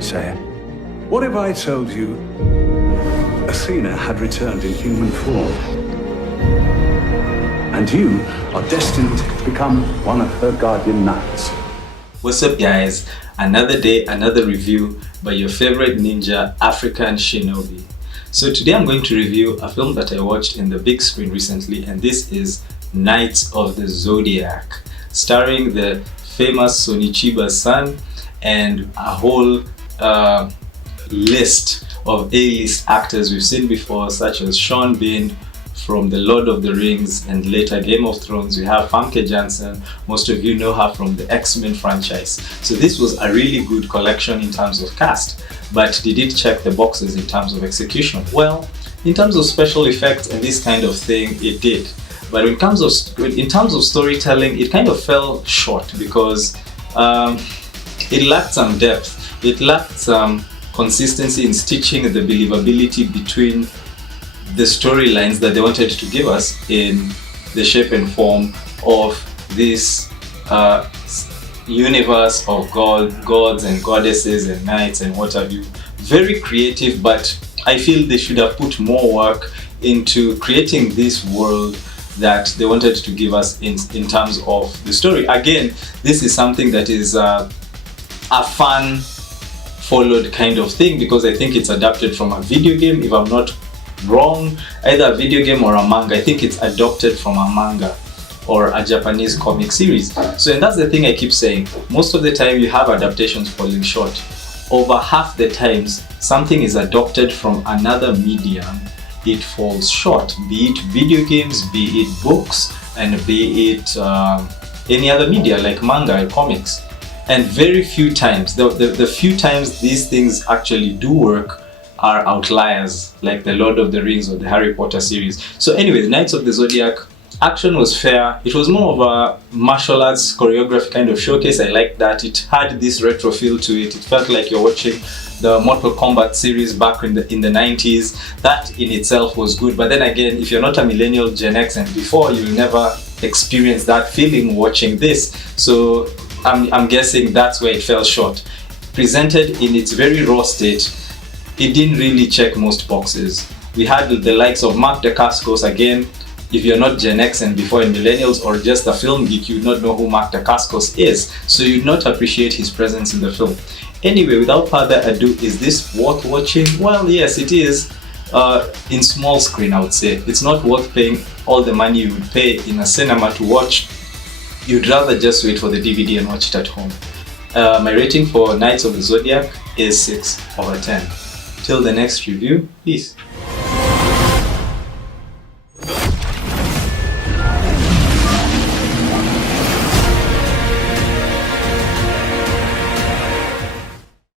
Say it. What if I told you Athena had returned in human form? And you are destined to become one of her guardian knights. What's up, guys? Another day, another review by your favorite ninja, African Shinobi. So today I'm going to review a film that I watched in the big screen recently, and this is Knights of the Zodiac, starring the famous Sonichiba's son and a whole list of A-list actors we've seen before, such as Sean Bean from The Lord of the Rings and later Game of Thrones. We have Famke Janssen, most of you know her from the X-Men franchise. So this was a really good collection in terms of cast, but did it check the boxes in terms of execution? Well, in terms of special effects and this kind of thing, it did. But in terms of storytelling, it kind of fell short because it lacked some depth. It lacked some consistency in stitching the believability between the storylines that they wanted to give us in the shape and form of this universe of gods and goddesses and knights and what have you. Very creative, but I feel they should have put more work into creating this world that they wanted to give us in terms of the story. Again, this is something that is a fun followed kind of thing because I think it's adapted from a video game, if I'm not wrong, either a video game or a manga. I think it's adopted from a manga or a Japanese comic series. So, and that's the thing I keep saying, most of the time you have adaptations falling short. Over half the times something is adopted from another medium, it falls short, be it video games, be it books, and be it any other media like manga or comics. And very few times, the few times these things actually do work are outliers, like the Lord of the Rings or the Harry Potter series. So anyway, Knights of the Zodiac, action was fair. It was more of a martial arts choreography kind of showcase. I liked that. It had this retro feel to it. It felt like you're watching the Mortal Kombat series back in the 90s. That in itself was good. But then again, if you're not a millennial, Gen X and before, you'll never experience that feeling watching this. So I'm guessing that's where it fell short. Presented in its very raw state, it didn't really check most boxes. We had the likes of Mark Dacascos. Again, if you're not Gen X and before and millennials or just a film geek, you'd not know who Mark Dacascos is, so you'd not appreciate his presence in the film. Anyway, without further ado, is this worth watching? Well, yes, it is. In small screen, I would say. It's not worth paying all the money you would pay in a cinema to watch. You'd rather just wait for the DVD and watch it at home. My rating for Knights of the Zodiac is 6/10. Till the next review, peace.